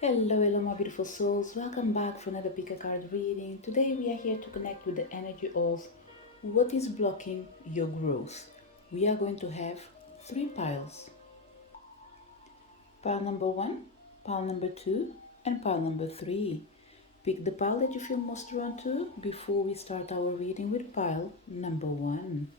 Hello, my beautiful souls. Welcome back for another pick a card reading. Today we are here to connect with the energy of what is blocking your growth. We are going to have three piles: pile number one, pile number two, and pile number three. Pick the pile that you feel most drawn to before we start our reading with pile number one.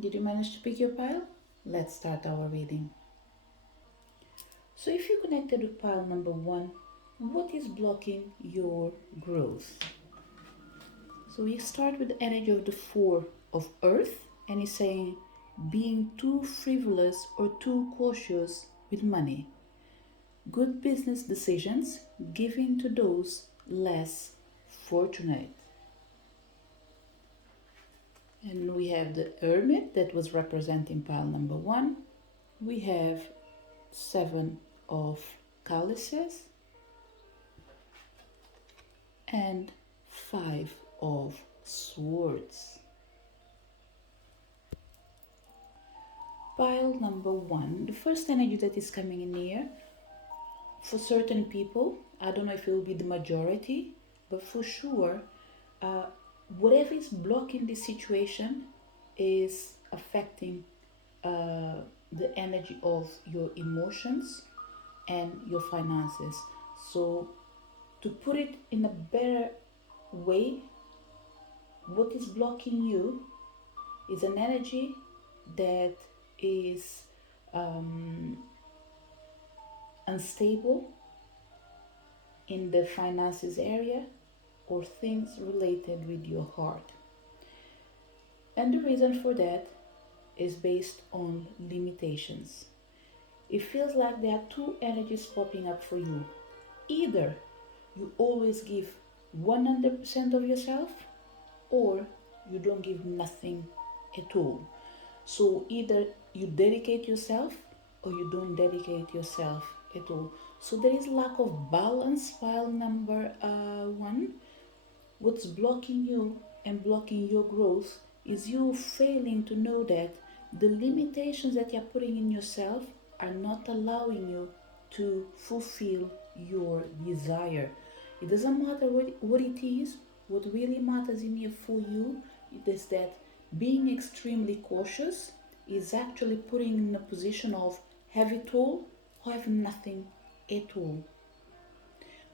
Did you manage to pick your pile? Let's start our reading. So, if you connected with pile number one, what is blocking your growth? So, we start with the energy of the Four of Earth, and he's saying being too frivolous or too cautious with money. Good business decisions given to those less fortunate. And we have the Hermit that was representing pile number one. We have Seven of Chalices and Five of Swords. Pile number one, the first energy that is coming in here, for certain people, I don't know if it will be the majority, but for sure, uh, whatever is blocking this situation is affecting the energy of your emotions and your finances. So, to put it in a better way, what is blocking you is an energy that is unstable in the finances area or things related with your heart. And the reason for that is based on limitations. It feels like there are two energies popping up for you. Either you always give 100% of yourself, or you don't give nothing at all. So either you dedicate yourself or you don't dedicate yourself at all. So there is lack of balance, pile number one. What's blocking you and blocking your growth is you failing to know that the limitations that you're putting in yourself are not allowing you to fulfill your desire. It doesn't matter what it is. What really matters in here for you is that being extremely cautious is actually putting in a position of have it all or have nothing at all.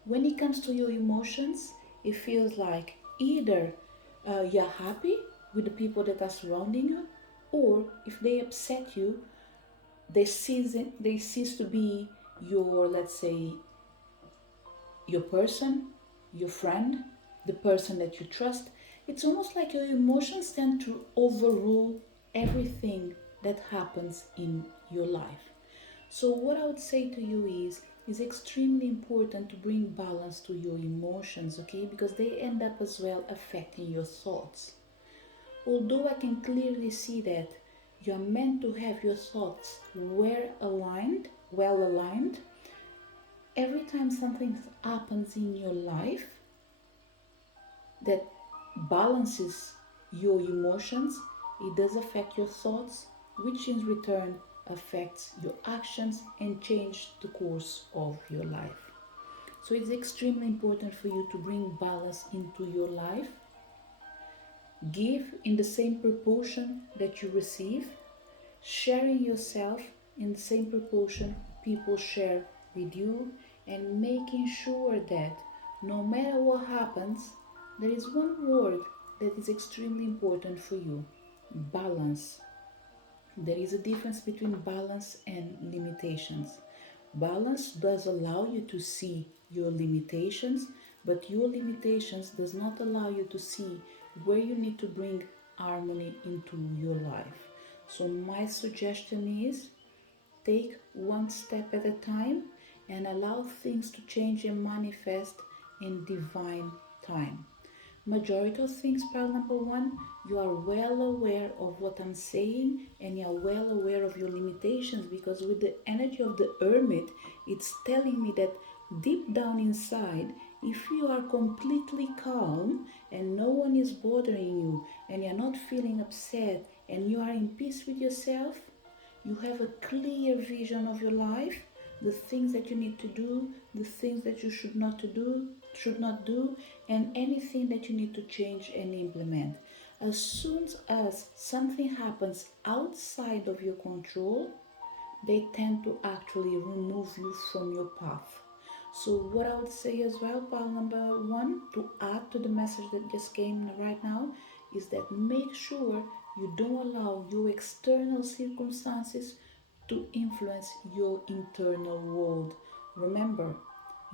When it comes to your emotions, it feels like either you're happy with the people that are surrounding you, or if they upset you, they cease to be your, let's say, your person, your friend, the person that you trust. It's almost like your emotions tend to overrule everything that happens in your life. So what I would say to you is it's extremely important to bring balance to your emotions, okay? Because they end up as well affecting your thoughts. Although I can clearly see that you're meant to have your thoughts well aligned, every time something happens in your life that balances your emotions, it does affect your thoughts, which in return affects your actions and change the course of your life. So it's extremely important for you to bring balance into your life. Give in the same proportion that you receive, sharing yourself in the same proportion people share with you, and making sure that no matter what happens, there is one word that is extremely important for you: balance. There is a difference between balance and limitations. Balance does allow you to see your limitations, but your limitations does not allow you to see where you need to bring harmony into your life. So my suggestion is take one step at a time and allow things to change and manifest in divine time. Majority of things, pile number one, you are well aware of what I'm saying and you are well aware of your limitations, because with the energy of the hermit, it's telling me that deep down inside, if you are completely calm and no one is bothering you and you're not feeling upset and you are in peace with yourself, you have a clear vision of your life, the things that you need to do, the things that you should not do, and anything that you need to change and implement. As soon as something happens outside of your control, they tend to actually remove you from your path. So, what I would say as well, pile number one, to add to the message that just came right now, is that make sure you don't allow your external circumstances to influence your internal world. Remember,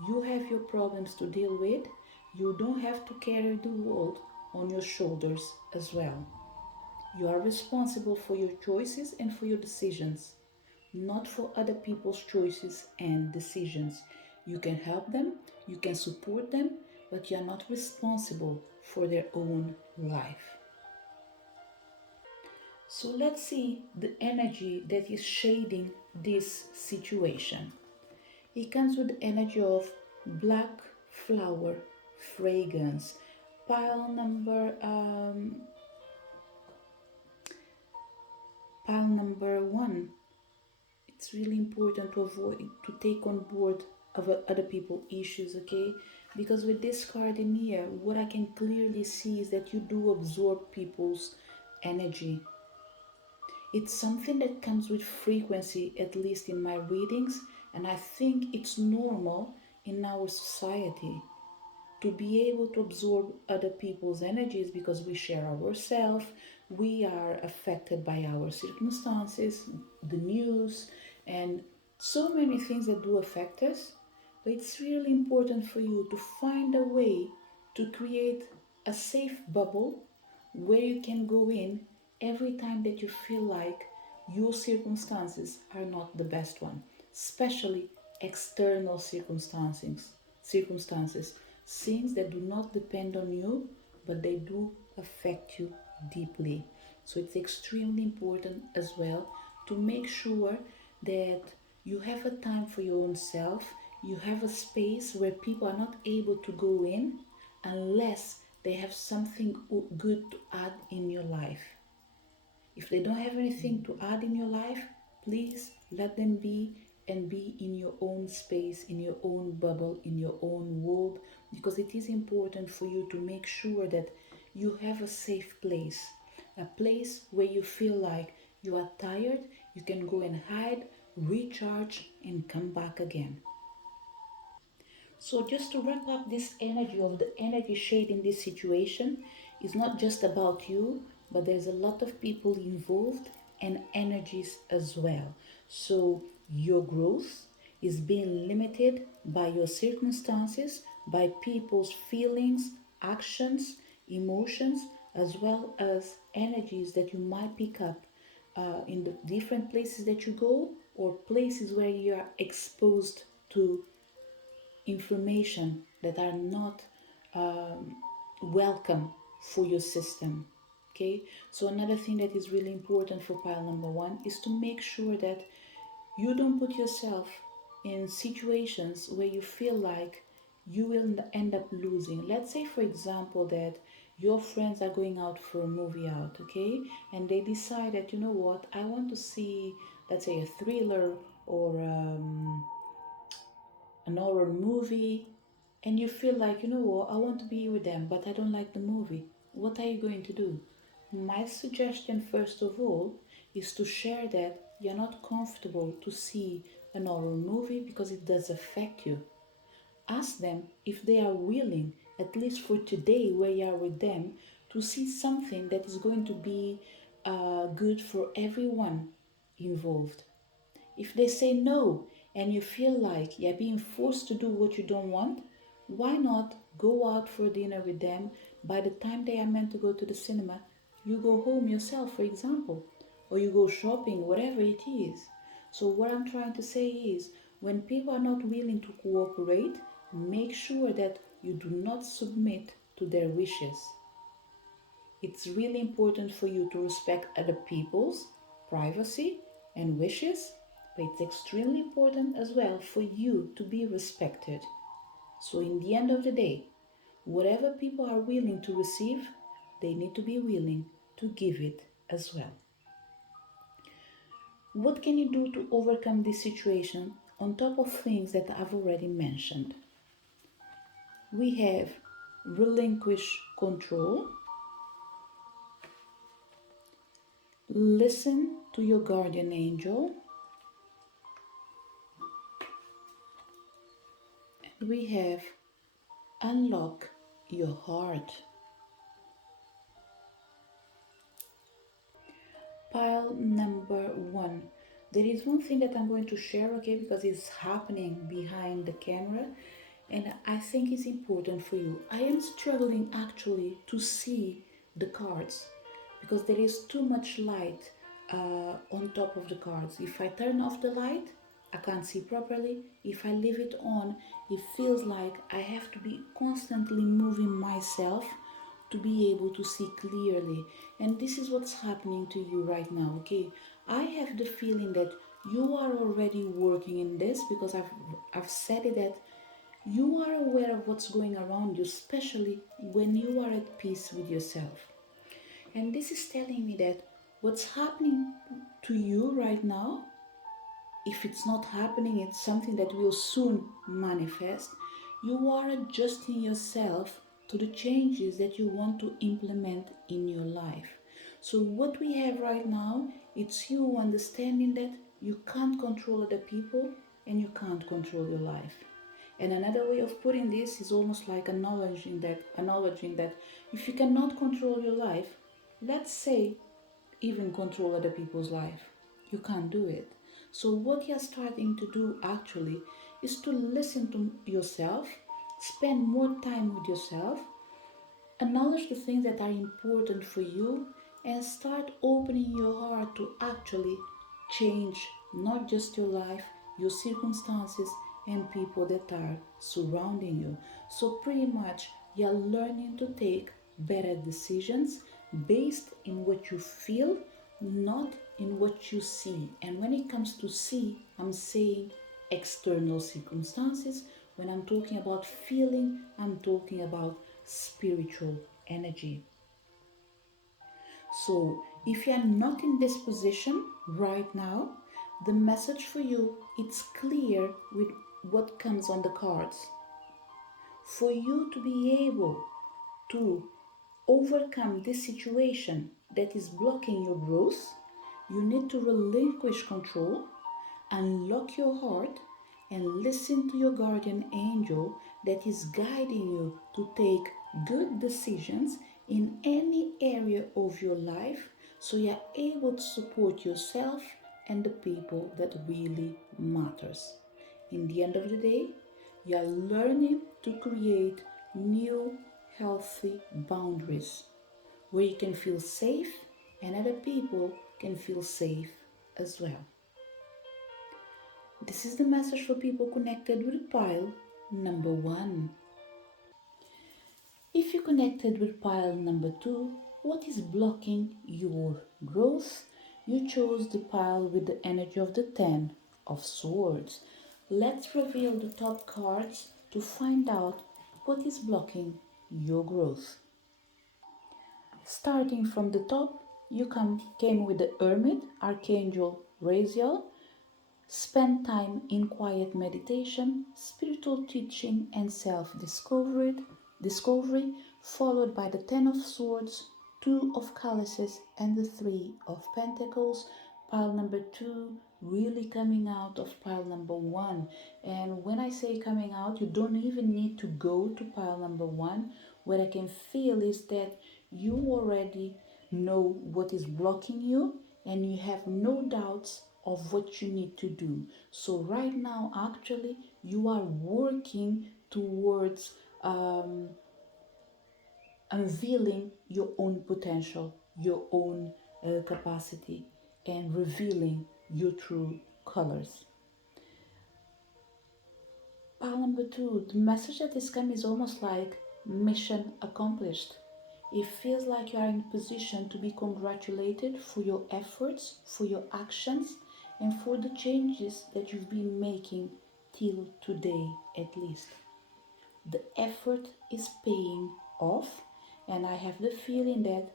you have your problems to deal with, you don't have to carry the world on your shoulders as well. You are responsible for your choices and for your decisions, not for other people's choices and decisions. You can help them, you can support them, but you are not responsible for their own life. So let's see the energy that is shading this situation. It comes with the energy of black flower fragrance. Pile number pile number one, it's really important to avoid to take on board other people issues, okay? Because with this card in here, what I can clearly see is that you do absorb people's energy. It's something that comes with frequency, at least in my readings, and I think it's normal in our society to be able to absorb other people's energies, because we share ourselves, we are affected by our circumstances, the news, and so many things that do affect us. But it's really important for you to find a way to create a safe bubble where you can go in every time that you feel like your circumstances are not the best one, especially external circumstances, things that do not depend on you, but they do affect you deeply. So it's extremely important as well to make sure that you have a time for your own self, you have a space where people are not able to go in unless they have something good to add in your life. If they don't have anything to add in your life, please let them be, and be in your own space, in your own bubble, in your own world, because it is important for you to make sure that you have a safe place, a place where you feel like you are tired, you can go and hide, recharge, and come back again. So just to wrap up this energy of the energy shade in this situation, is not just about you, but there's a lot of people involved and energies as well. So your growth is being limited by your circumstances, by people's feelings, actions, emotions, as well as energies that you might pick up in the different places that you go, or places where you are exposed to information that are not um, welcome for your system. Okay, so another thing that is really important for pile number one is to make sure that you don't put yourself in situations where you feel like you will end up losing. Let's say, for example, that your friends are going out for a movie out, okay, and they decide that, you know what, I want to see, let's say, a thriller or an horror movie, and you feel like, you know what, I want to be with them, but I don't like the movie. What are you going to do? My suggestion, first of all, is to share that you're not comfortable to see an horror movie because it does affect you. Ask them if they are willing, at least for today, where you are with them, to see something that is going to be good for everyone involved. If they say no and you feel like you're being forced to do what you don't want, why not go out for dinner with them? By the time they are meant to go to the cinema, you go home yourself, for example, or you go shopping, whatever it is. So, what I'm trying to say is, when people are not willing to cooperate, make sure that you do not submit to their wishes. It's really important for you to respect other people's privacy and wishes, but it's extremely important as well for you to be respected. So, in the end of the day, whatever people are willing to receive, they need to be willing to give it as well. What can you do to overcome this situation on top of things that I've already mentioned? We have relinquish control, listen to your guardian angel, and we have unlock your heart. Pile number one. There is one thing that I'm going to share, okay, because it's happening behind the camera and I think it's important for you. I am struggling actually to see the cards because there is too much light on top of the cards. If I turn off the light, I can't see properly. If I leave it on, it feels like I have to be constantly moving myself to be able to see clearly. And this is what's happening to you right now, okay? I have the feeling that you are already working in this because I've said it that you are aware of what's going around you, especially when you are at peace with yourself. And this is telling me that what's happening to you right now, if it's not happening, it's something that will soon manifest. You are adjusting yourself to the changes that you want to implement in your life. So what we have right now, it's you understanding that you can't control other people and you can't control your life. And another way of putting this is almost like acknowledging that if you cannot control your life, let's say even control other people's life, you can't do it. So what you're starting to do actually is to listen to yourself, spend more time with yourself, acknowledge the things that are important for you, and start opening your heart to actually change not just your life, your circumstances, and people that are surrounding you. So, pretty much, you're learning to take better decisions based in what you feel, not in what you see. And when it comes to see, I'm saying external circumstances. When I'm talking about feeling, I'm talking about spiritual energy. So, if you are not in this position right now, the message for you it's clear with what comes on the cards. For you to be able to overcome this situation that is blocking your growth, you need to relinquish control, unlock your heart, and listen to your guardian angel that is guiding you to take good decisions in any area of your life so you're able to support yourself and the people that really matters. In the end of the day, you're learning to create new healthy boundaries where you can feel safe and other people can feel safe as well. This is the message for people connected with pile number one. If you connected with pile number two, what is blocking your growth? You chose the pile with the energy of the Ten of Swords. Let's reveal the top cards to find out what is blocking your growth. Starting from the top, you came with the Hermit, Archangel Raziel. Spend time in quiet meditation, spiritual teaching, and discovery, followed by the Ten of Swords, Two of Chalices, and the Three of Pentacles. Pile number two really coming out of pile number one. And when I say coming out, you don't even need to go to pile number one. What I can feel is that you already know what is blocking you and you have no doubts of what you need to do. So right now, actually, you are working towards unveiling your own potential, your own capacity, and revealing your true colors. Pile number two, the message that is coming is almost like mission accomplished. It feels like you are in a position to be congratulated for your efforts, for your actions, and for the changes that you've been making till today at least. The effort is paying off, and I have the feeling that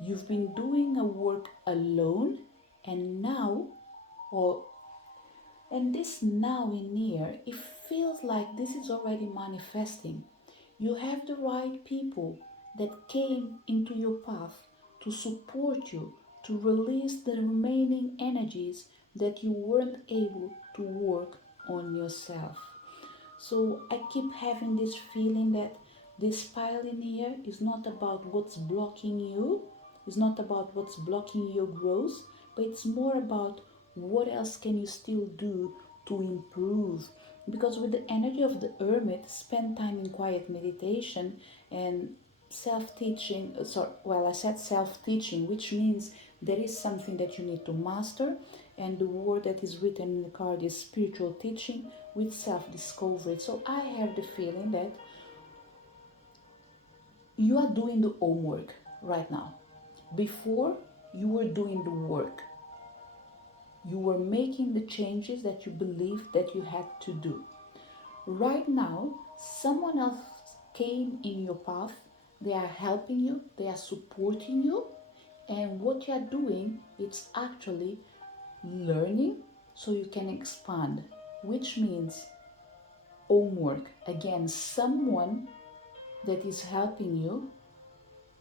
you've been doing a work alone, and now, or and this now in here, it feels like this is already manifesting. You have the right people that came into your path to support you, to release the remaining energies that you weren't able to work on yourself. So I keep having this feeling that this pile in here is not about what's blocking you, it's not about what's blocking your growth, but it's more about what else can you still do to improve. Because with the energy of the hermit, spend time in quiet meditation and self-teaching. I said self-teaching, which means there is something that you need to master, and the word that is written in the card is spiritual teaching with self-discovery. So I have the feeling that you are doing the homework right now. Before, you were doing the work. You were making the changes that you believed that you had to do. Right now, someone else came in your path. They are helping you, they are supporting you, and what you are doing, it's actually learning so you can expand, which means homework. Again, someone that is helping you.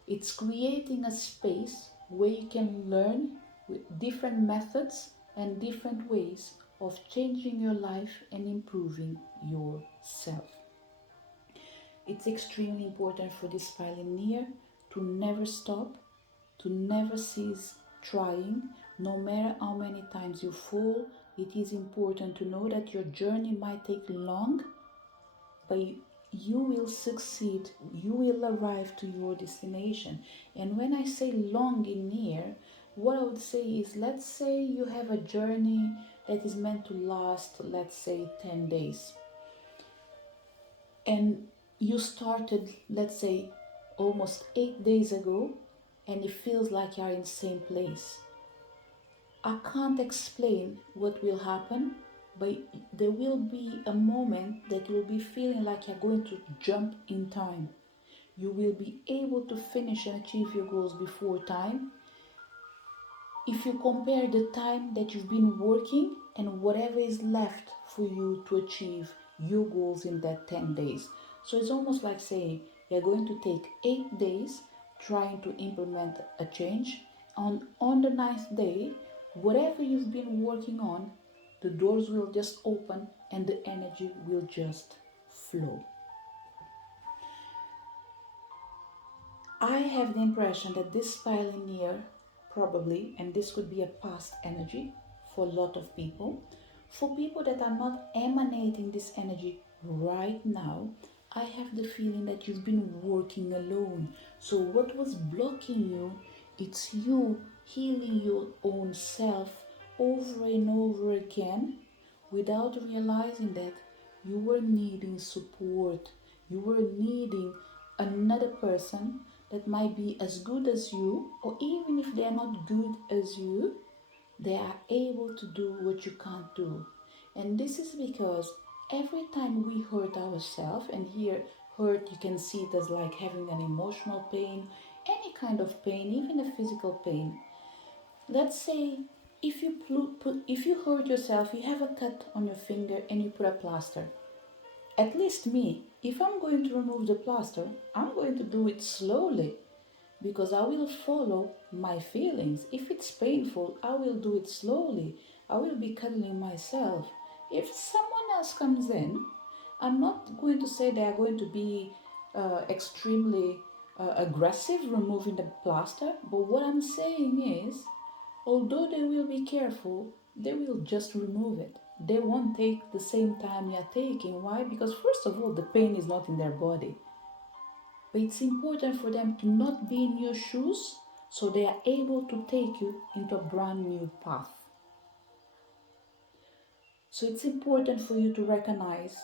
It's creating a space where you can learn with different methods and different ways of changing your life and improving yourself. It's extremely important for this pioneer to never stop, to never cease trying. No matter how many times you fall, it is important to know that your journey might take long, but you will succeed, you will arrive to your destination. And when I say long in here, what I would say is, let's say you have a journey that is meant to last, let's say 10 days. And you started, let's say, almost 8 days ago, and it feels like you're in the same place. I can't explain what will happen, but there will be a moment that you'll be feeling like you're going to jump in time. You will be able to finish and achieve your goals before time. If you compare the time that you've been working and whatever is left for you to achieve your goals in that 10 days. So it's almost like saying you're going to take 8 days trying to implement a change. On the ninth day, whatever you've been working on, the doors will just open and the energy will just flow. I have the impression that this pioneer probably, and this could be a past energy for a lot of people, for people that are not emanating this energy right now, I have the feeling that you've been working alone. So what was blocking you, it's you healing your own self over and over again without realizing that you were needing support. You were needing another person that might be as good as you, or even if they are not good as you, they are able to do what you can't do. And this is because every time we hurt ourselves, and here hurt you can see it as like having an emotional pain, any kind of pain, even a physical pain. Let's say if you hurt yourself, you have a cut on your finger and you put a plaster. At least me, if I'm going to remove the plaster, I'm going to do it slowly because I will follow my feelings. If it's painful, I will do it slowly. I will be cuddling myself. If someone else comes in, I'm not going to say they are going to be extremely aggressive removing the plaster, but what I'm saying is, although they will be careful, they will just remove it. They won't take the same time you're taking. Why? Because first of all, the pain is not in their body. But it's important for them to not be in your shoes so they are able to take you into a brand new path. So it's important for you to recognize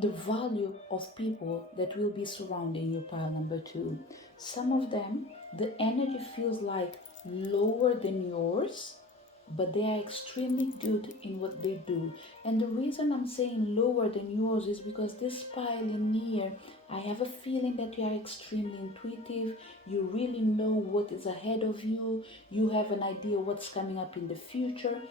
the value of people that will be surrounding you, pile number two. Some of them, the energy feels like lower than yours, but they are extremely good in what they do. And the reason I'm saying lower than yours is because this pile in here, I have a feeling that you are extremely intuitive. You really know what is ahead of you. You have an idea what's coming up in the future.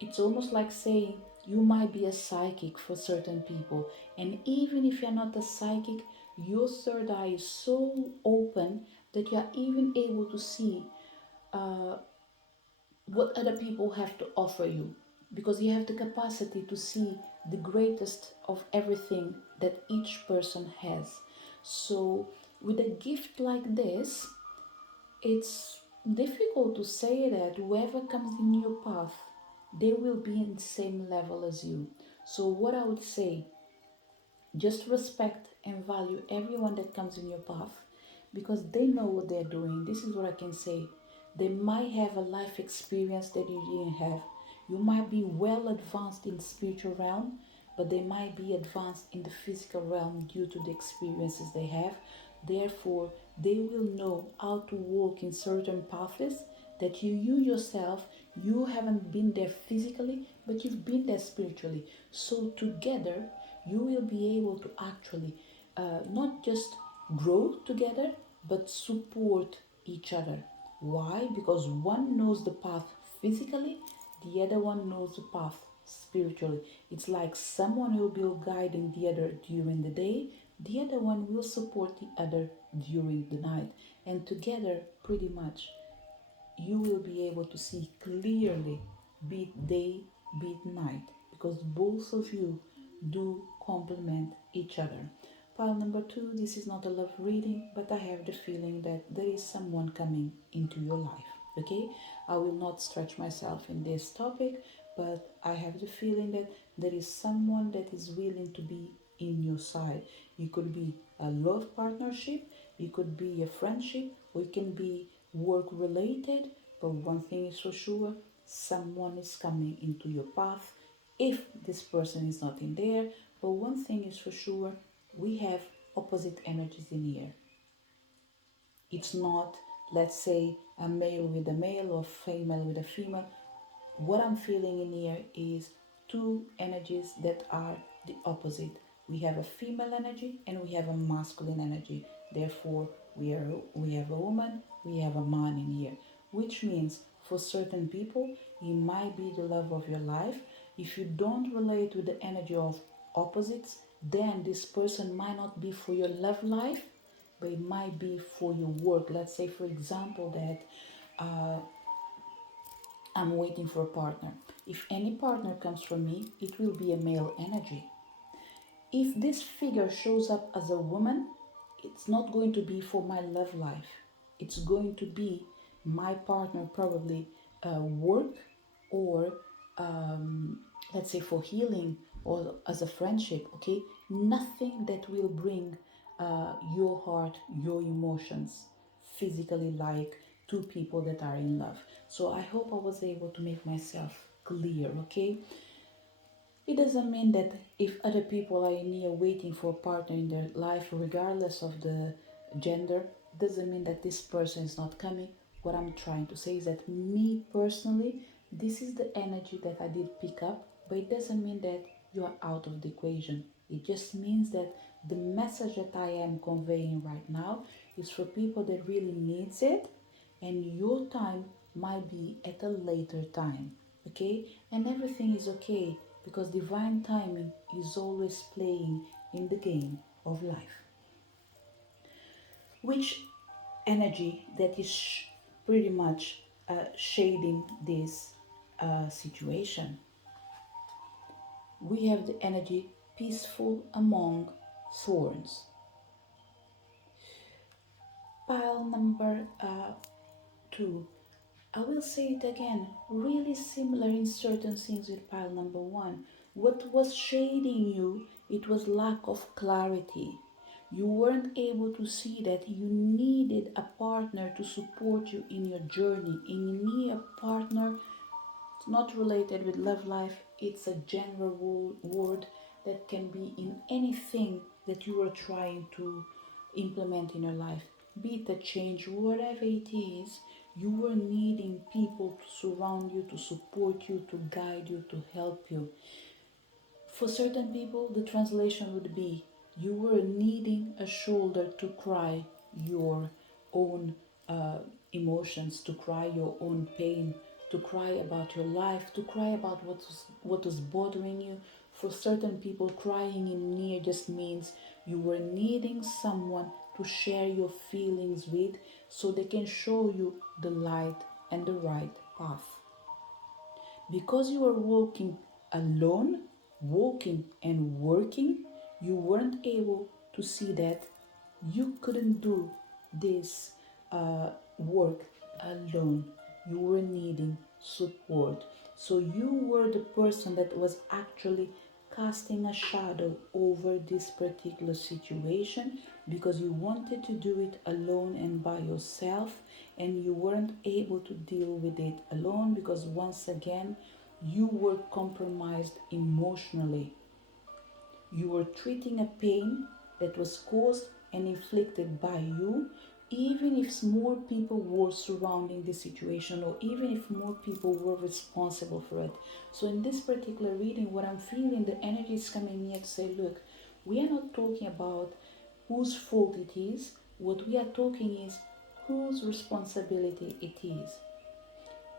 It's almost like saying you might be a psychic for certain people. And even if you're not a psychic, your third eye is so open that you are even able to see uh, what other people have to offer you, because you have the capacity to see the greatest of everything that each person has. So, with a gift like this, it's difficult to say that whoever comes in your path, they will be in the same level as you. So, what I would say, just respect and value everyone that comes in your path, because they know what they're doing. This is what I can say. They might have a life experience that you didn't have. You might be well advanced in the spiritual realm, but they might be advanced in the physical realm due to the experiences they have. Therefore, they will know how to walk in certain paths that you yourself, you haven't been there physically, but you've been there spiritually. So together, you will be able to actually not just grow together, but support each other. Why? Because one knows the path physically, the other one knows the path spiritually. It's like someone will be guiding the other during the day, the other one will support the other during the night. And together, pretty much, you will be able to see clearly, be it day, be it night, because both of you do complement each other. Pile number two, this is not a love reading, but I have the feeling that there is someone coming into your life. Okay, I will not stretch myself in this topic, but I have the feeling that there is someone that is willing to be in your side. It could be a love partnership, it could be a friendship, or it can be work related. But one thing is for sure, someone is coming into your path if this person is not in there. But one thing is for sure, we have opposite energies in here. It's not, let's say, a male with a male or female with a female. What I'm feeling in here is two energies that are the opposite. We have a female energy and we have a masculine energy. Therefore, we have a woman, we have a man in here, which means for certain people, it might be the love of your life. If you don't relate with the energy of opposites, then this person might not be for your love life, but it might be for your work. Let's say, for example, that I'm waiting for a partner. If any partner comes from me, it will be a male energy. If this figure shows up as a woman, it's not going to be for my love life. It's going to be my partner, probably work, or let's say for healing, or as a friendship, okay? Nothing that will bring your heart, your emotions physically, like two people that are in love. So I hope I was able to make myself clear, okay? It doesn't mean that if other people are in here waiting for a partner in their life, regardless of the gender, doesn't mean that this person is not coming. What I'm trying to say is that me personally, this is the energy that I did pick up, but it doesn't mean that you are out of the equation. It just means that the message that I am conveying right now is for people that really needs it, and your time might be at a later time, okay? And everything is okay, because divine timing is always playing in the game of life. Which energy that is pretty much shading this situation? We have the energy peaceful among thorns. Pile number two. I will say it again, really similar in certain things with pile number one. What was shading you, it was lack of clarity. You weren't able to see that you needed a partner to support you in your journey, and you need a partner. It's not related with love life, it's a general word, that can be in anything that you are trying to implement in your life. Be it a change, whatever it is, you are needing people to surround you, to support you, to guide you, to help you. For certain people, the translation would be you were needing a shoulder to cry your own emotions, to cry your own pain, to cry about your life, to cry about what was bothering you. For certain people, crying in near just means you were needing someone to share your feelings with so they can show you the light and the right path. Because you were walking alone, walking and working, you weren't able to see that you couldn't do this work alone. You were needing support. So you were the person that was actually casting a shadow over this particular situation because you wanted to do it alone and by yourself, and you weren't able to deal with it alone because once again you were compromised emotionally. You were treating a pain that was caused and inflicted by you, even if more people were surrounding the situation or even if more people were responsible for it. So, in this particular reading, what I'm feeling, the energy is coming here to say, look, we are not talking about whose fault it is. What we are talking is whose responsibility it is.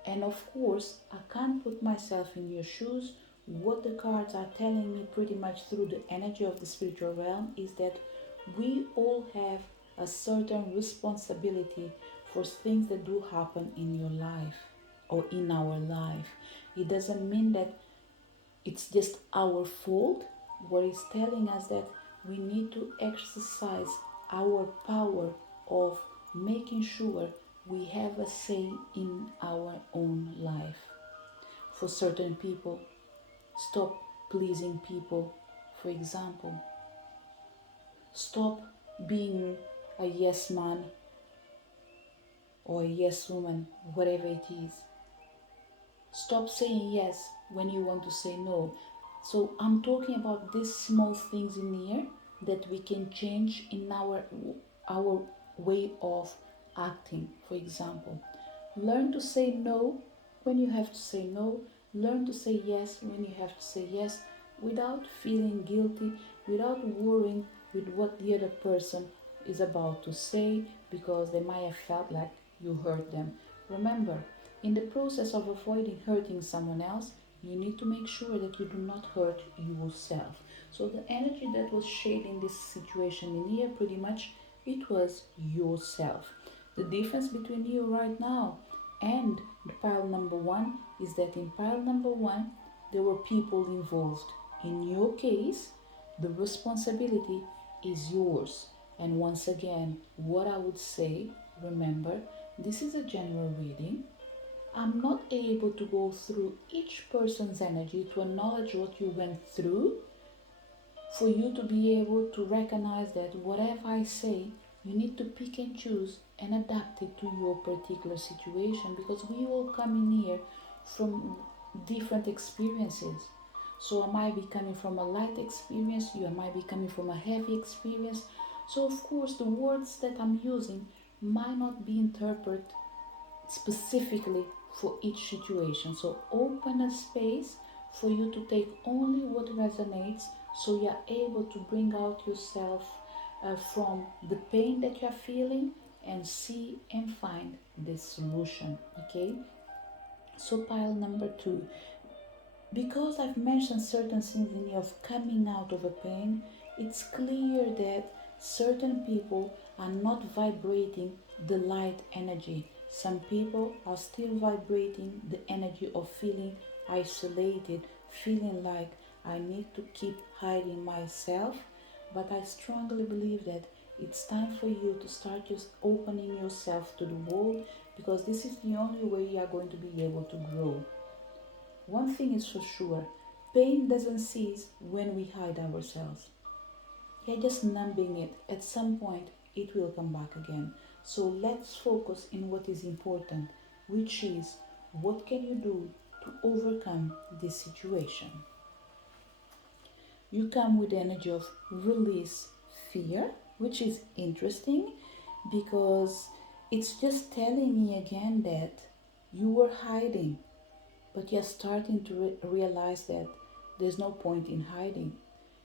And of course, I can't put myself in your shoes. What the cards are telling me pretty much through the energy of the spiritual realm is that we all have a certain responsibility for things that do happen in your life or in our life. It doesn't mean that it's just our fault. What is telling us that we need to exercise our power of making sure we have a say in our own life. For certain people, stop pleasing people. For example, stop being a yes man or a yes woman, whatever it is. Stop saying yes when you want to say no. So I'm talking about these small things in here that we can change in our way of acting. For example, learn to say no when you have to say no. Learn to say yes when you have to say yes without feeling guilty, without worrying with what the other person is about to say because they might have felt like you hurt them. Remember, in the process of avoiding hurting someone else, you need to make sure that you do not hurt yourself. So the energy that was shading this situation in here, pretty much, it was yourself. The difference between you right now and the pile number one is that in pile number one, there were people involved. In your case, the responsibility is yours. And once again, what I would say, remember, this is a general reading. I'm not able to go through each person's energy to acknowledge what you went through for you to be able to recognize that whatever I say, you need to pick and choose and adapt it to your particular situation because we all come in here from different experiences. So I might be coming from a light experience, you might be coming from a heavy experience. So of course the words that I'm using might not be interpreted specifically for each situation. So open a space for you to take only what resonates so you're able to bring out yourself from the pain that you're feeling and see and find the solution. Okay, so pile number two, because I've mentioned certain things in here of coming out of a pain, it's clear that certain people are not vibrating the light energy. Some people are still vibrating the energy of feeling isolated, feeling like I need to keep hiding myself. But I strongly believe that it's time for you to start just opening yourself to the world because this is the only way you are going to be able to grow. One thing is for sure, pain doesn't cease when we hide ourselves. You're just numbing it. At some point, it will come back again. So let's focus in what is important, which is what can you do to overcome this situation. You come with the energy of release fear, which is interesting because it's just telling me again that you were hiding, but you're starting to realize that there's no point in hiding.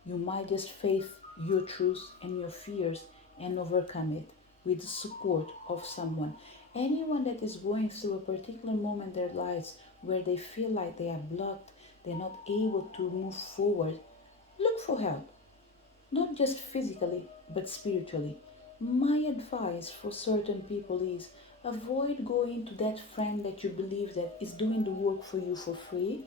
You might just face your truths and your fears and overcome it with the support of someone. Anyone that is going through a particular moment in their lives where they feel like they are blocked, they're not able to move forward, look for help, not just physically but spiritually. My advice for certain people is avoid going to that friend that you believe that is doing the work for you for free,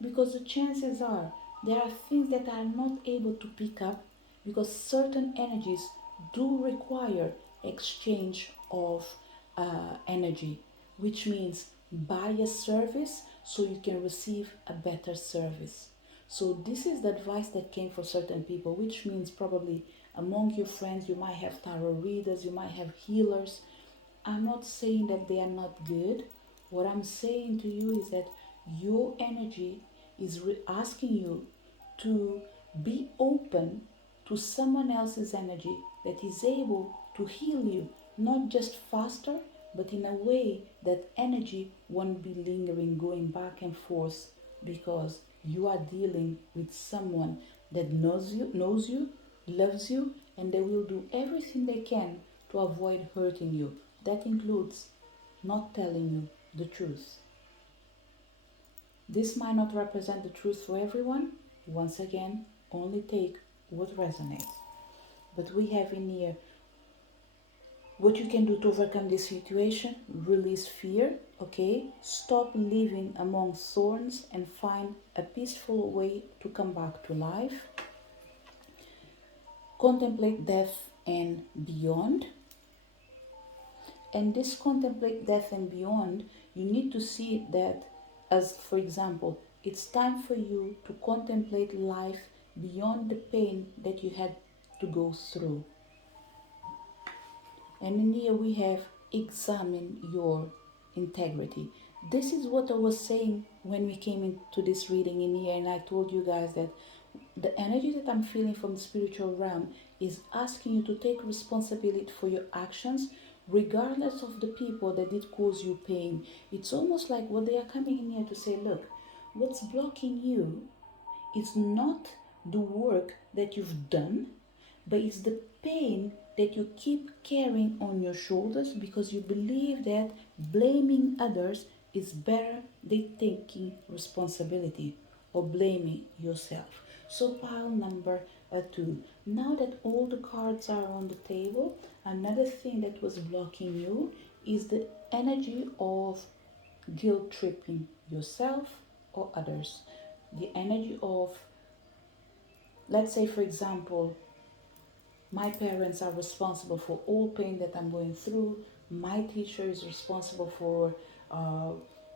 because the chances are there are things that are not able to pick up, because certain energies do require exchange of energy, which means buy a service so you can receive a better service. So this is the advice that came for certain people, which means probably among your friends you might have tarot readers, you might have healers. I'm not saying that they are not good. What I'm saying to you is that your energy is asking you to be open to someone else's energy that is able to heal you, not just faster, but in a way that energy won't be lingering, going back and forth, because you are dealing with someone that knows you, loves you, and they will do everything they can to avoid hurting you. That includes not telling you the truth. This might not represent the truth for everyone. Once again, only take what resonates. But we have in here what you can do to overcome this situation: release fear, okay? Stop living among thorns and find a peaceful way to come back to life. Contemplate death and beyond. And this contemplate death and beyond, you need to see that as, for example, it's time for you to contemplate life beyond the pain that you had to go through. And in here we have examine your integrity. This is what I was saying when we came into this reading in here, and I told you guys that the energy that I'm feeling from the spiritual realm is asking you to take responsibility for your actions, regardless of the people that did cause you pain. It's almost like what they are coming in here to say: look, what's blocking you is not the work that you've done, but it's the pain that you keep carrying on your shoulders because you believe that blaming others is better than taking responsibility or blaming yourself. So, pile number two. Now that all the cards are on the table, another thing that was blocking you is the energy of guilt tripping yourself or others. The energy of, let's say, for example, my parents are responsible for all pain that I'm going through. My teacher is responsible for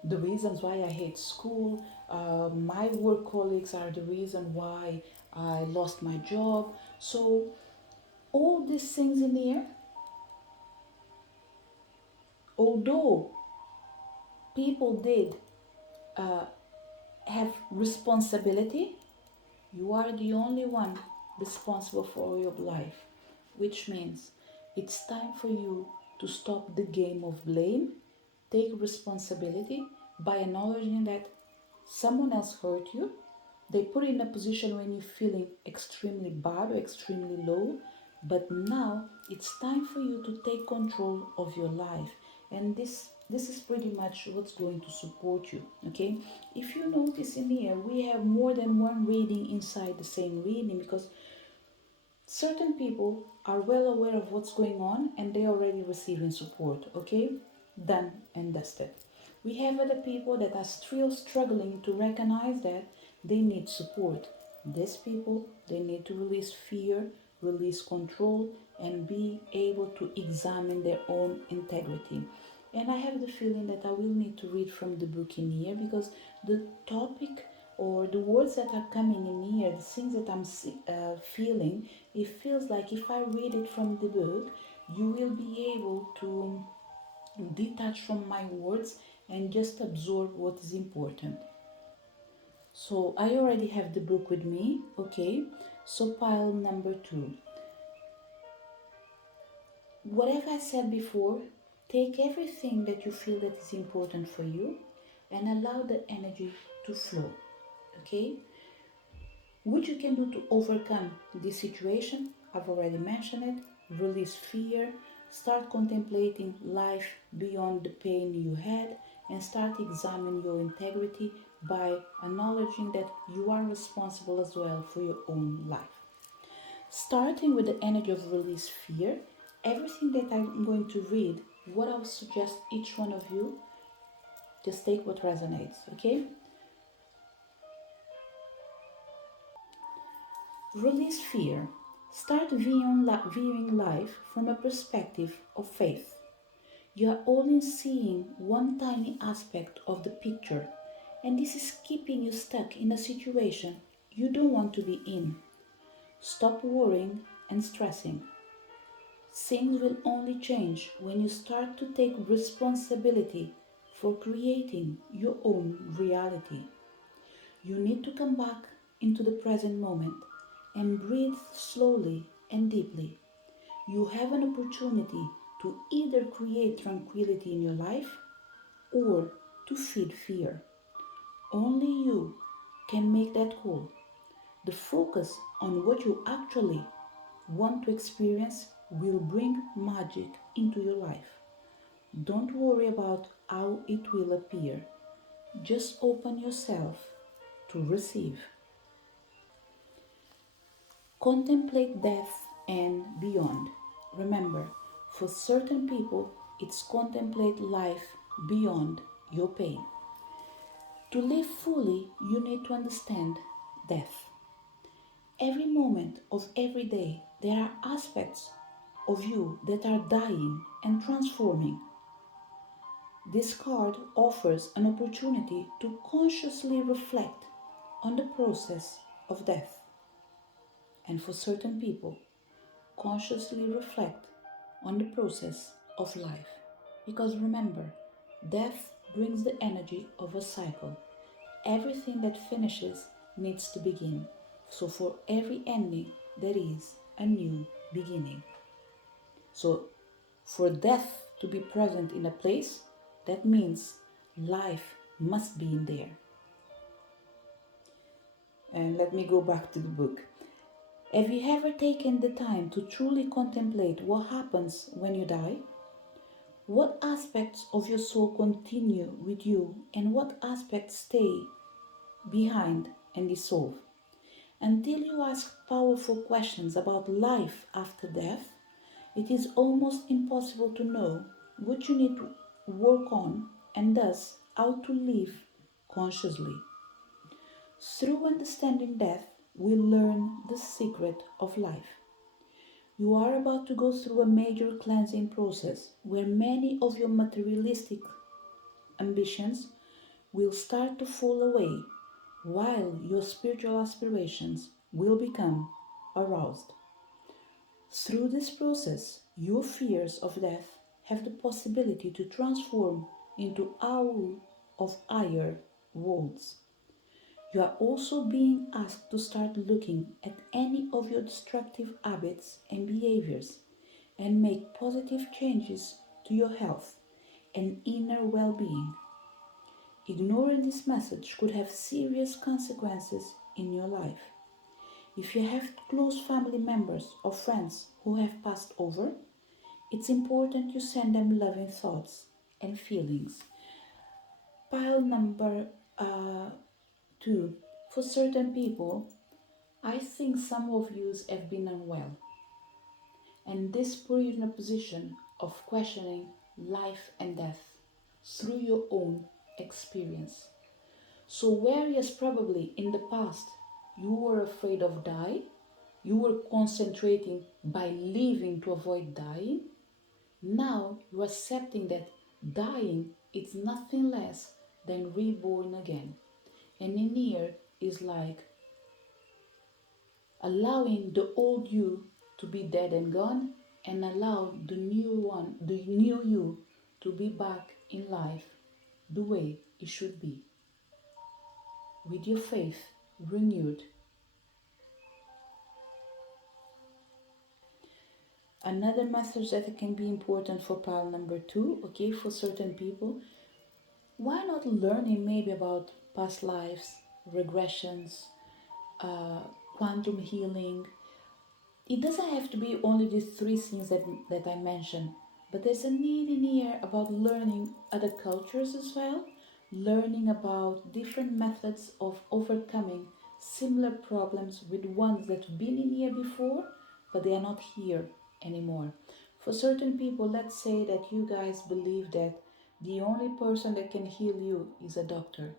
the reasons why I hate school. My work colleagues are the reason why I lost my job. So, all these things in here, although people did uh, have responsibility, you are the only one responsible for your life, which means it's time for you to stop the game of blame, take responsibility by acknowledging that someone else hurt you. They put you in a position when you're feeling extremely bad or extremely low, but now it's time for you to take control of your life. And this is pretty much what's going to support you. Okay, if you notice in here, we have more than one reading inside the same reading, because certain people are well aware of what's going on and they're already receiving support. Okay, done and dusted. We have other people that are still struggling to recognize that they need support. These people, they need to release fear, release control, and be able to examine their own integrity. And I have the feeling that I will need to read from the book in here, because the topic or the words that are coming in here, the things that I'm feeling, it feels like if I read it from the book, you will be able to detach from my words and just absorb what is important. So I already have the book with me, okay? So pile number 2. Whatever I said before, take everything that you feel that is important for you and allow the energy to flow, okay? What you can do to overcome this situation, I've already mentioned it. Release fear, start contemplating life beyond the pain you had, and start examining your integrity by acknowledging that you are responsible as well for your own life. Starting with the energy of release fear, everything that I'm going to read, what I would suggest each one of you, just take what resonates, okay? Release fear. Start viewing life from a perspective of faith. You are only seeing one tiny aspect of the picture, and this is keeping you stuck in a situation you don't want to be in. Stop worrying and stressing. Things will only change when you start to take responsibility for creating your own reality. You need to come back into the present moment and breathe slowly and deeply. You have an opportunity to either create tranquility in your life or to feed fear. Only you can make that call. The focus on what you actually want to experience will bring magic into your life. Don't worry about how it will appear. Just open yourself to receive. Contemplate death and beyond. Remember, for certain people, it's contemplate life beyond your pain. To live fully, you need to understand death. Every moment of every day, there are aspects of you that are dying and transforming. This card offers an opportunity to consciously reflect on the process of death. And for certain people, consciously reflect on the process of life. Because remember, death brings the energy of a cycle. Everything that finishes needs to begin. So for every ending, there is a new beginning. So for death to be present in a place, that means life must be in there. And let me go back to the book. Have you ever taken the time to truly contemplate what happens when you die? What aspects of your soul continue with you and what aspects stay behind and dissolve? Until you ask powerful questions about life after death, it is almost impossible to know what you need to work on and thus how to live consciously. Through understanding death, we learn the secret of life. You are about to go through a major cleansing process where many of your materialistic ambitions will start to fall away while your spiritual aspirations will become aroused. Through this process, your fears of death have the possibility to transform into awe of higher worlds. You are also being asked to start looking at any of your destructive habits and behaviors and make positive changes to your health and inner well being. Ignoring this message could have serious consequences in your life. If you have close family members or friends who have passed over, it's important you send them loving thoughts and feelings. Pile number 2. For certain people, I think some of you have been unwell, and this put you in a position of questioning life and death through your own experience. So, whereas probably in the past you were afraid of dying, you were concentrating by living to avoid dying, now you're accepting that dying is nothing less than reborn again. And in here is like allowing the old you to be dead and gone and allow the new you to be back in life the way it should be. with your faith renewed. Another message that can be important for pile number two, okay, for certain people, why not learning maybe about past lives, regressions, uh, quantum healing? It doesn't have to be only these three things that I mentioned, but there's a need in here about learning other cultures as well, learning about different methods of overcoming similar problems with ones that have been in here before, but they are not here anymore. For certain people, let's say that you guys believe that the only person that can heal you is a doctor.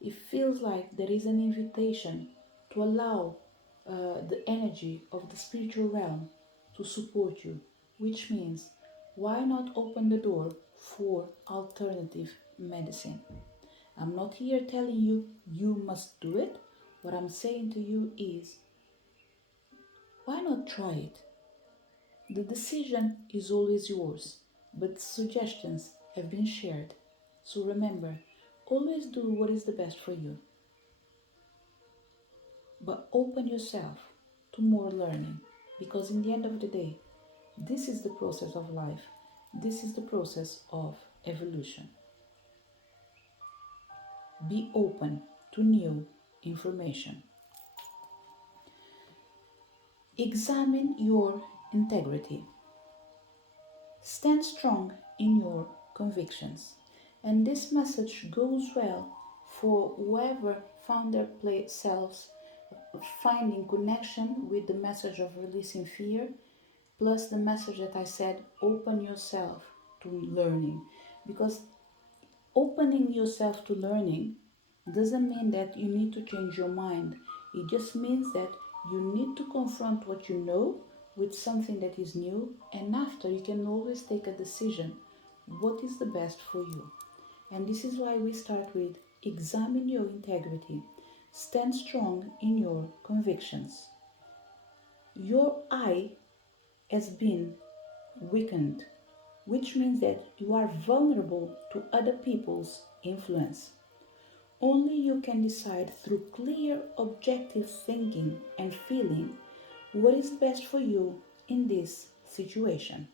It feels like there is an invitation to allow the energy of the spiritual realm to support you, which means why not open the door for alternative medicine? I'm not here telling you you must do it. What I'm saying to you is why not try it? The decision is always yours, but suggestions have been shared. So remember, always do what is the best for you. But open yourself to more learning, because in the end of the day, this is the process of life, this is the process of evolution. Be open to new information. Examine your integrity. Stand strong in your convictions. And this message goes well for whoever found their selves finding connection with the message of releasing fear, plus the message that I said, open yourself to learning. Because opening yourself to learning doesn't mean that you need to change your mind. It just means that you need to confront what you know with something that is new, and after you can always take a decision what is the best for you. And this is why we start with examine your integrity, stand strong in your convictions. Your I has been weakened, which means that you are vulnerable to other people's influence. Only you can decide through clear, objective thinking and feeling what is best for you in this situation.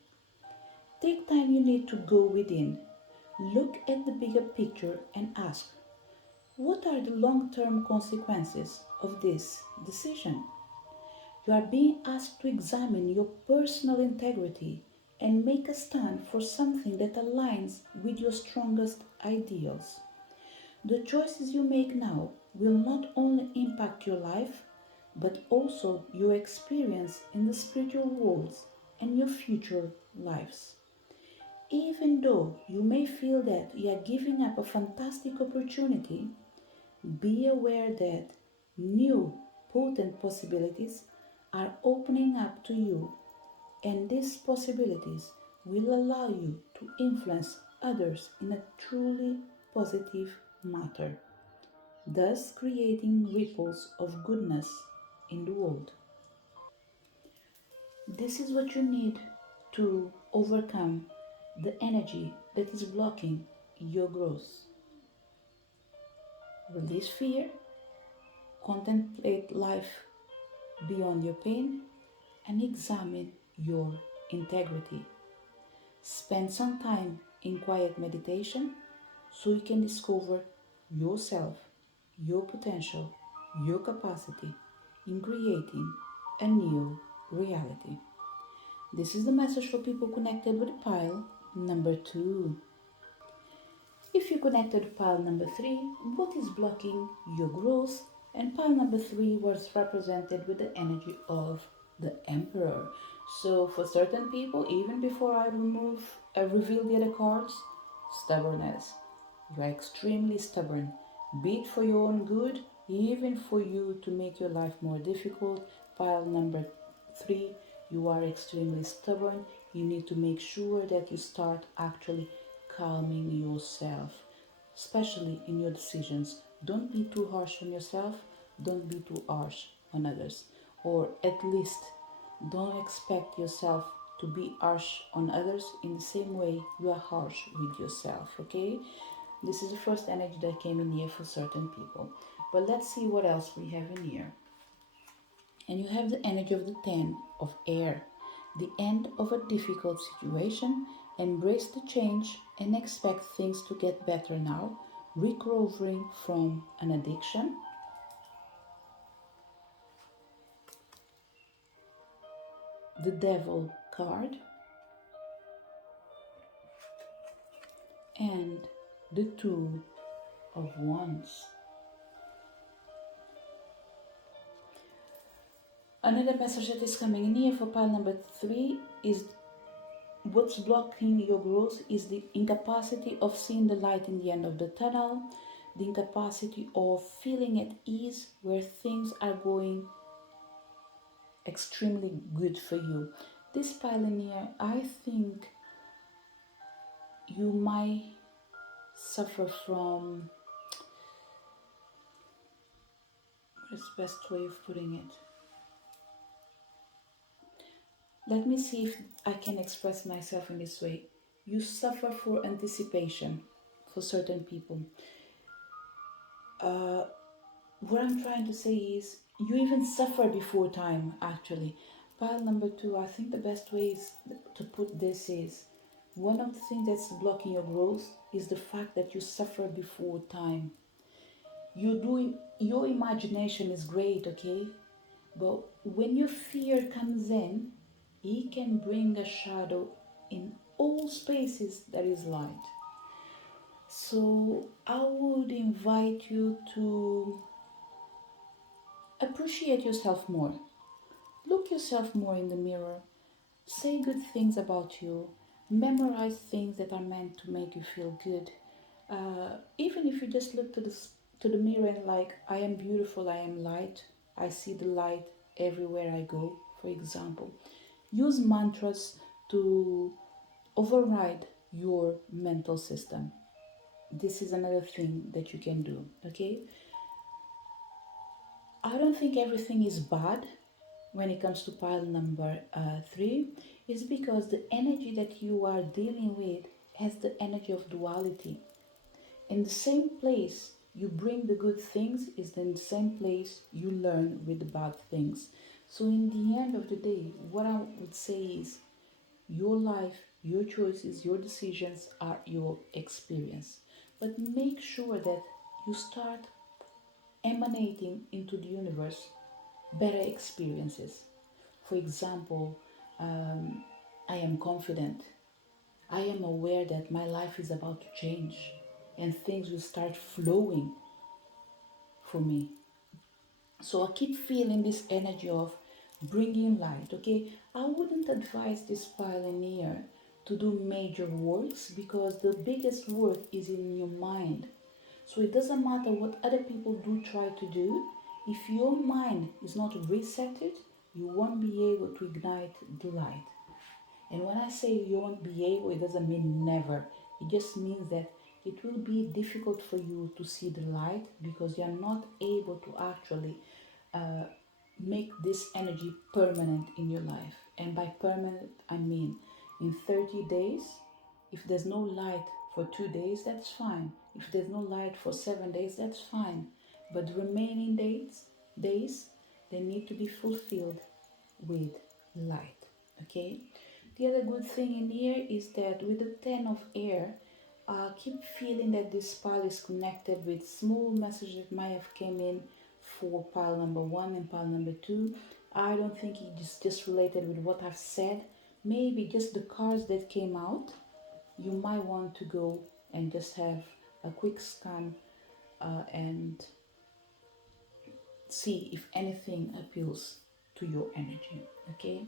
Take time you need to go within, look at the bigger picture and ask, what are the long term consequences of this decision? You are being asked to examine your personal integrity and make a stand for something that aligns with your strongest ideals. The choices you make now will not only impact your life, but also your experience in the spiritual worlds and your future lives. Even though you may feel that you are giving up a fantastic opportunity, be aware that new potent possibilities are opening up to you, and these possibilities will allow you to influence others in a truly positive manner, thus creating ripples of goodness in the world. This is what you need to overcome the energy that is blocking your growth. Release fear, contemplate life beyond your pain, and examine your integrity. Spend some time in quiet meditation so you can discover yourself, your potential, your capacity in creating a new reality. This is the message for people connected with pile number 2. If you connected to pile number 3, what is blocking your growth? And pile number 3 was represented with the energy of the Emperor. So for certain people, even before I reveal the other cards, stubbornness. You are extremely stubborn, be it for your own good, even for you to make your life more difficult. Pile number 3, you are extremely stubborn. You need to make sure that you start actually calming yourself, especially in your decisions. Don't be too harsh on yourself, don't be too harsh on others, or at least don't expect yourself to be harsh on others in the same way you are harsh with yourself, okay? This is the first energy that came in here for certain people. But let's see what else we have in here. And you have the energy of the 10 of air, the end of a difficult situation. Embrace the change and expect things to get better now, recovering from an addiction. The devil card and the two of wands. Another message that is coming in here for pile number 3 is what's blocking your growth is the incapacity of seeing the light in the end of the tunnel, the incapacity of feeling at ease where things are going extremely good for you. This pile in here, I think you might suffer from, what is the best way of putting it? Let me see if I can express myself in this way. You suffer for anticipation for certain people. What I'm trying to say is you even suffer before time, actually. Pile number 2, I think the best way is to put this is one of the things that's blocking your growth is the fact that you suffer before time. Your imagination is great, okay? But when your fear comes in, it can bring a shadow in all spaces there is light. So I would invite you to appreciate yourself more. Look yourself more in the mirror. Say good things about you. Memorize things that are meant to make you feel good. Even if you just look to the mirror and like, I am beautiful, I am light. I see the light everywhere I go, for example. Use mantras to override your mental system. This is another thing that you can do, okay? I don't think everything is bad when it comes to pile number 3. Is because the energy that you are dealing with has the energy of duality. In the same place you bring the good things is in the same place you learn with the bad things. So in the end of the day, what I would say is your life, your choices, your decisions are your experience. But make sure that you start emanating into the universe better experiences. For example, I am confident. I am aware that my life is about to change and things will start flowing for me. So I keep feeling this energy of bringing light, okay? I wouldn't advise this pioneer to do major works because the biggest work is in your mind. So it doesn't matter what other people do try to do. If your mind is not resetted, you won't be able to ignite the light. And when I say you won't be able, it doesn't mean never. It just means that it will be difficult for you to see the light because you are not able to actually make this energy permanent in your life. And by permanent, I mean in 30 days, if there's no light for 2 days, that's fine. If there's no light for 7 days, that's fine. But the remaining days, they need to be fulfilled with light, okay? The other good thing in here is that with the 10 of air, keep feeling that this pile is connected with small messages that might have came in for pile number 1 and pile number 2. I don't think it is just related with what I've said. Maybe just the cards that came out. You might want to go and just have a quick scan and see if anything appeals to your energy, okay?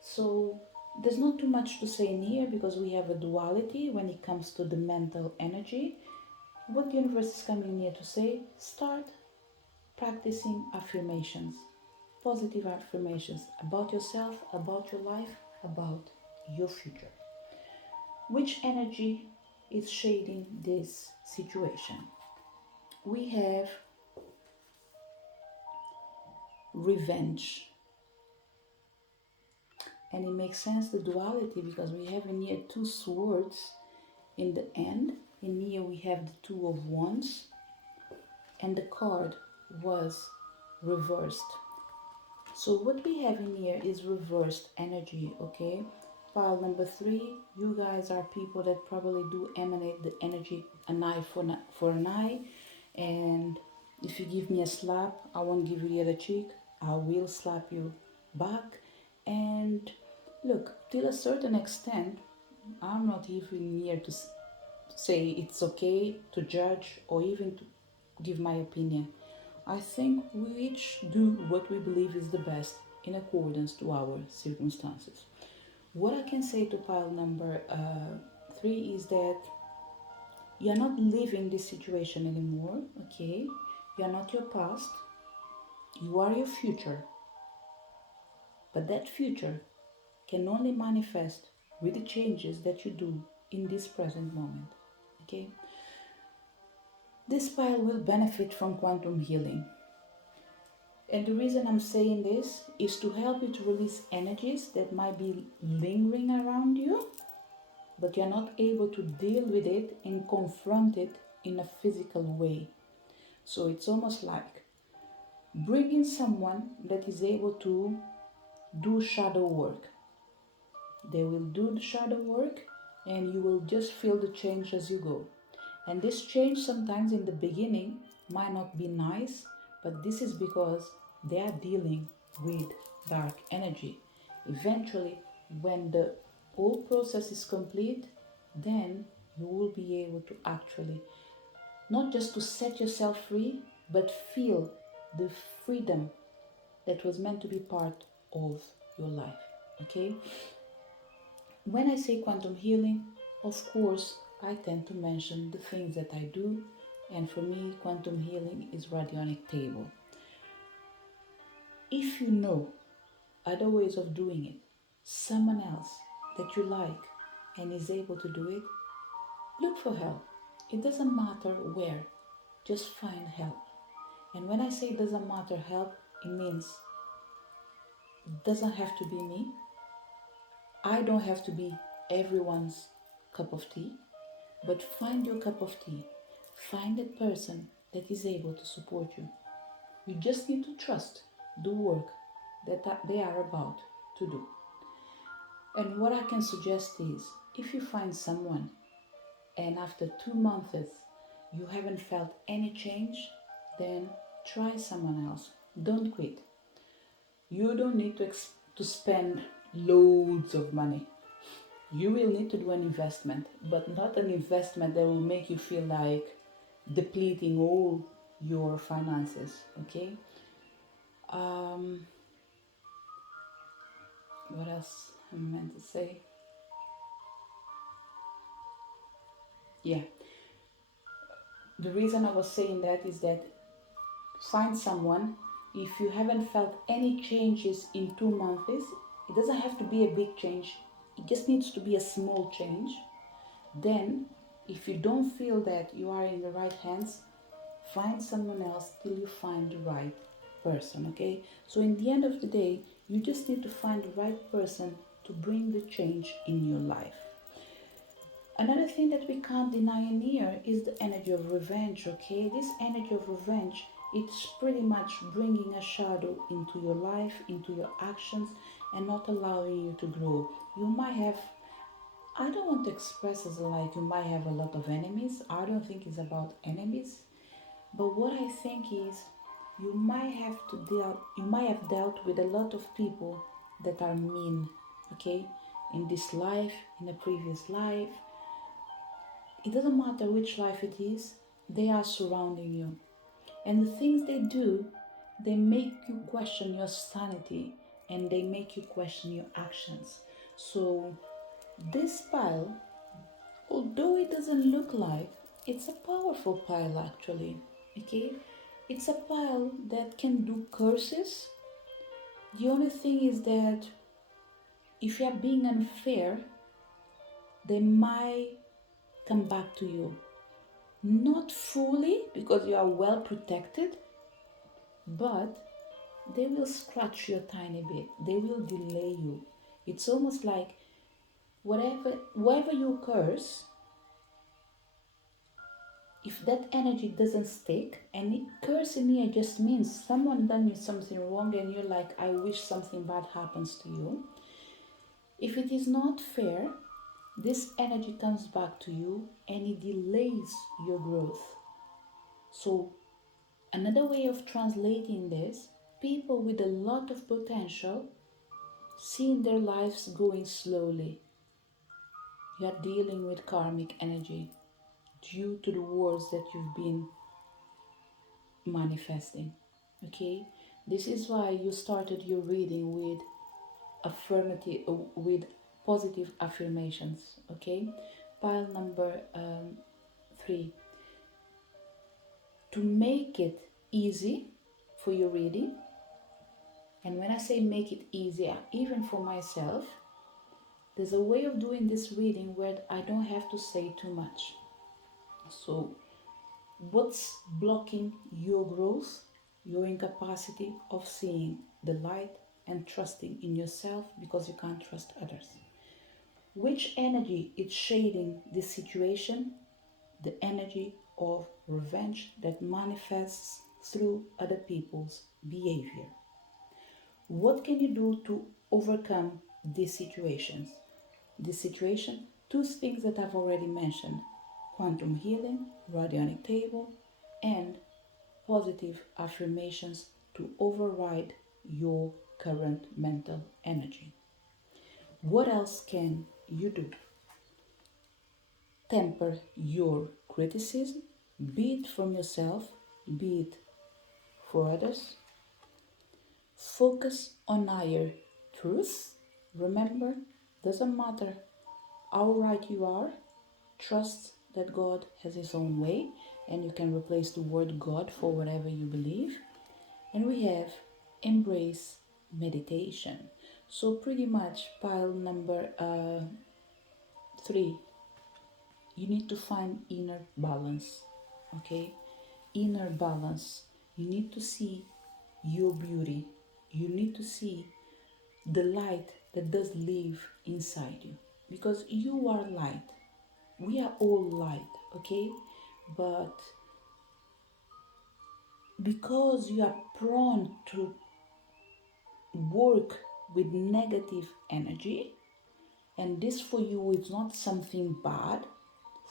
So there's not too much to say in here because we have a duality when it comes to the mental energy. What the universe is coming here to say, start practicing affirmations, positive affirmations about yourself, about your life, about your future. Which energy is shading this situation? We have revenge. And it makes sense, the duality, because we have in here 2 swords in the end. In here we have the Two of Wands, and the card was reversed. So what we have in here is reversed energy, okay? Pile number 3, you guys are people that probably do emanate the energy an eye for an eye. And if you give me a slap, I won't give you the other cheek. I will slap you back. And look, till a certain extent, I'm not even here to say it's okay to judge or even to give my opinion. I think we each do what we believe is the best in accordance to our circumstances. What I can say to pile number 3 is that you're not living this situation anymore, okay? You're not your past, you are your future. But that future can only manifest with the changes that you do in this present moment, okay? This pile will benefit from quantum healing. And the reason I'm saying this is to help you to release energies that might be lingering around you, but you're not able to deal with it and confront it in a physical way. So it's almost like bringing someone that is able to do shadow work. They will do the shadow work and you will just feel the change as you go. And this change sometimes in the beginning might not be nice, but this is because they are dealing with dark energy. Eventually, when the whole process is complete, then you will be able to actually not just to set yourself free, but feel the freedom that was meant to be part of your life. Okay? When I say quantum healing, of course, I tend to mention the things that I do, and for me, quantum healing is radionic table. If you know other ways of doing it, someone else that you like and is able to do it, look for help. It doesn't matter where, just find help. And when I say it doesn't matter help, it means it doesn't have to be me. I don't have to be everyone's cup of tea, but find your cup of tea. Find that person that is able to support you. You just need to trust the work that they are about to do. And what I can suggest is, if you find someone and after 2 months you haven't felt any change, then try someone else. Don't quit. You don't need to spend loads of money. You will need to do an investment, but not an investment that will make you feel like depleting all your finances, okay? What else I meant to say? Yeah. The reason I was saying that is that find someone. If you haven't felt any changes in 2 months, it doesn't have to be a big change. It just needs to be a small change. Then, if you don't feel that you are in the right hands, find someone else till you find the right person, okay? So in the end of the day, you just need to find the right person to bring the change in your life. Another thing that we can't deny in here is the energy of revenge, okay? This energy of revenge, it's pretty much bringing a shadow into your life, into your actions, and not allowing you to grow. You might have, I don't want to express as like you might have a lot of enemies. I don't think it's about enemies. But what I think is you might have dealt with a lot of people that are mean, okay? In this life, in a previous life. It doesn't matter which life it is, they are surrounding you. And the things they do, they make you question your sanity and they make you question your actions. So this pile, although it doesn't look like, it's a powerful pile actually, okay? It's a pile that can do curses. The only thing is that if you're being unfair, they might come back to you. Not fully, because you are well protected, but they will scratch you a tiny bit. They will delay you. It's almost like whoever you curse, If that energy doesn't stick, and curse in here just means someone done you something wrong and you're like, I wish something bad happens to you. If it is not fair, this energy comes back to you and it delays your growth. So, another way of translating this, people with a lot of potential seeing their lives going slowly. You are dealing with karmic energy due to the words that you've been manifesting. Okay? This is why you started your reading with with positive affirmations. Okay? Pile number 3. To make it easy for your reading, and when I say make it easier, even for myself, there's a way of doing this reading where I don't have to say too much. So, what's blocking your growth? Your incapacity of seeing the light and trusting in yourself because you can't trust others. Which energy is shading this situation? The energy of revenge that manifests through other people's behavior. What can you do to overcome these situations? This situation, two things that I've already mentioned: quantum healing, radionic table, and positive affirmations to override your current mental energy. What else can you do? Temper your criticism, be it from yourself, be it for others. Focus on higher truth. Remember, doesn't matter how right you are, trust that God has His own way, and you can replace the word God for whatever you believe. And we have embrace meditation. So pretty much pile number 3, you need to find inner balance. Okay, inner balance. You need to see your beauty. You need to see the light that does live inside you, because you are light. We are all light, okay? But because you are prone to work with negative energy, and this for you is not something bad,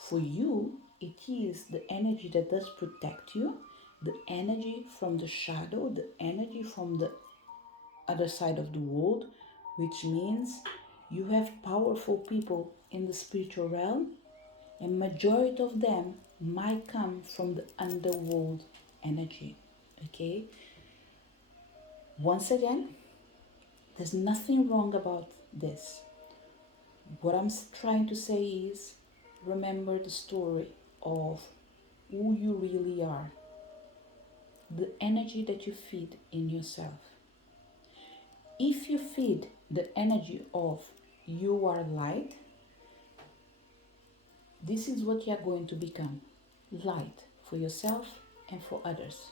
for you it is the energy that does protect you, the energy from the shadow, the energy from the other side of the world, which means you have powerful people in the spiritual realm, and majority of them might come from the underworld energy. Okay, once again, there's nothing wrong about this. What I'm trying to say is, remember the story of who you really are, the energy that you feed in yourself. If you feed the energy of you are light, this is what you are going to become: light for yourself and for others.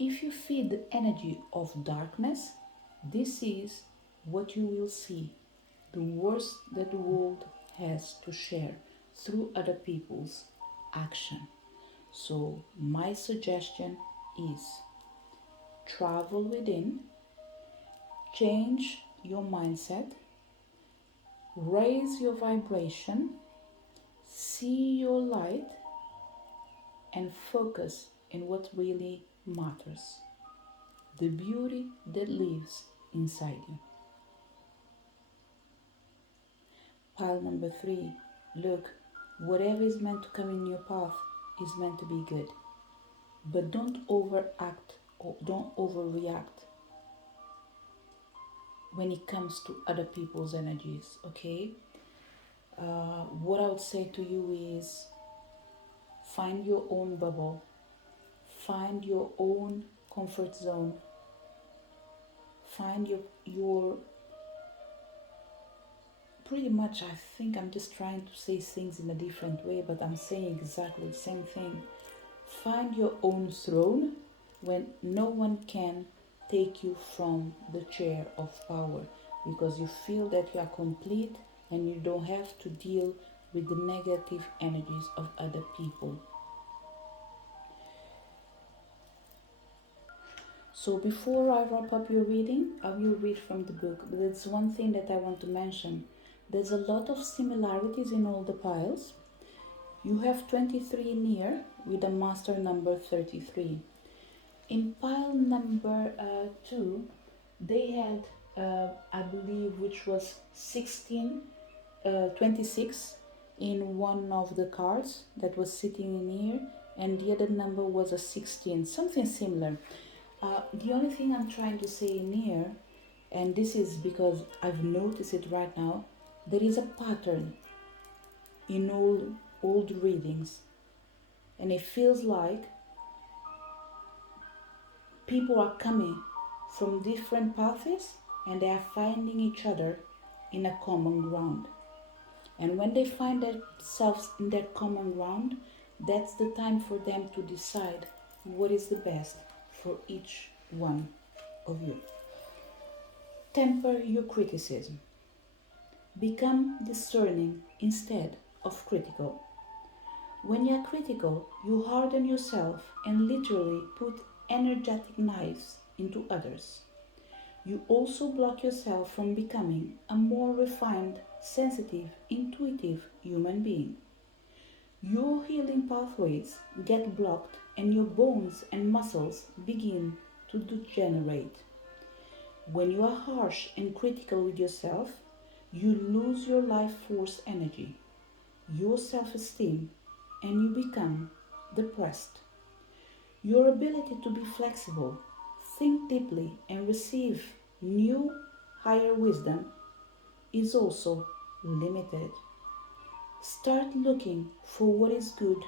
If you feed the energy of darkness, this is what you will see: the worst that the world has to share through other people's action. So, my suggestion is travel within, change your mindset, raise your vibration, see your light, and focus in what really matters: the beauty that lives inside you. Pile number 3, look, whatever is meant to come in your path is meant to be good. But don't overact or don't overreact when it comes to other people's energies, okay? What I would say to you is, find your own bubble, find your own comfort zone, find your pretty much, I think I'm just trying to say things in a different way, but I'm saying exactly the same thing. Find your own throne when no one can take you from the chair of power, because you feel that you are complete and you don't have to deal with the negative energies of other people. So before I wrap up your reading, I will read from the book. But there's one thing that I want to mention. There's a lot of similarities in all the piles. You have 23 near with a master number 33. In pile number 2, they had, I believe, which was 26 in one of the cards that was sitting in here, and the other number was a 16, something similar. The only thing I'm trying to say in here, and this is because I've noticed it right now, there is a pattern in all old readings, and it feels like people are coming from different paths and they are finding each other in a common ground. And when they find themselves in that common ground, that's the time for them to decide what is the best for each one of you. Temper your criticism. Become discerning instead of critical. When you are critical, you harden yourself and literally put energetic knives into others. You also block yourself from becoming a more refined, sensitive, intuitive human being. Your healing pathways get blocked and your bones and muscles begin to degenerate. When you are harsh and critical with yourself, you lose your life force energy, your self-esteem, and you become depressed. Your ability to be flexible, think deeply, and receive new, higher wisdom is also limited. Start looking for what is good,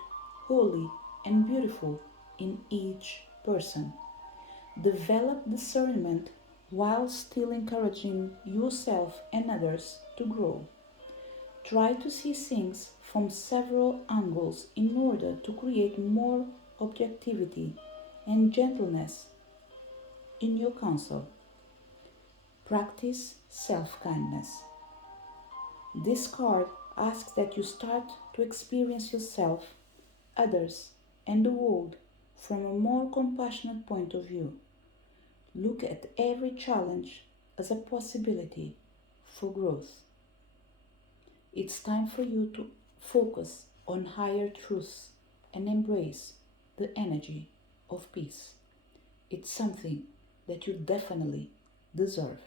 holy, and beautiful in each person. Develop discernment while still encouraging yourself and others to grow. Try to see things from several angles in order to create more objectivity and gentleness in your counsel. Practice self-kindness. This card asks that you start to experience yourself, others, and the world from a more compassionate point of view. Look at every challenge as a possibility for growth. It's time for you to focus on higher truths and embrace the energy of peace. It's something that you definitely deserve.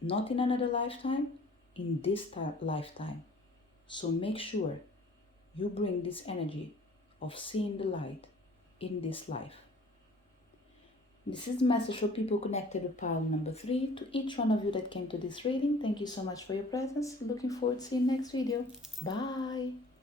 Not in another lifetime, in this lifetime. So make sure you bring this energy of seeing the light in this life. This is the message for people connected with pile number 3. To each one of you that came to this reading, thank you so much for your presence. Looking forward to seeing you next video. Bye!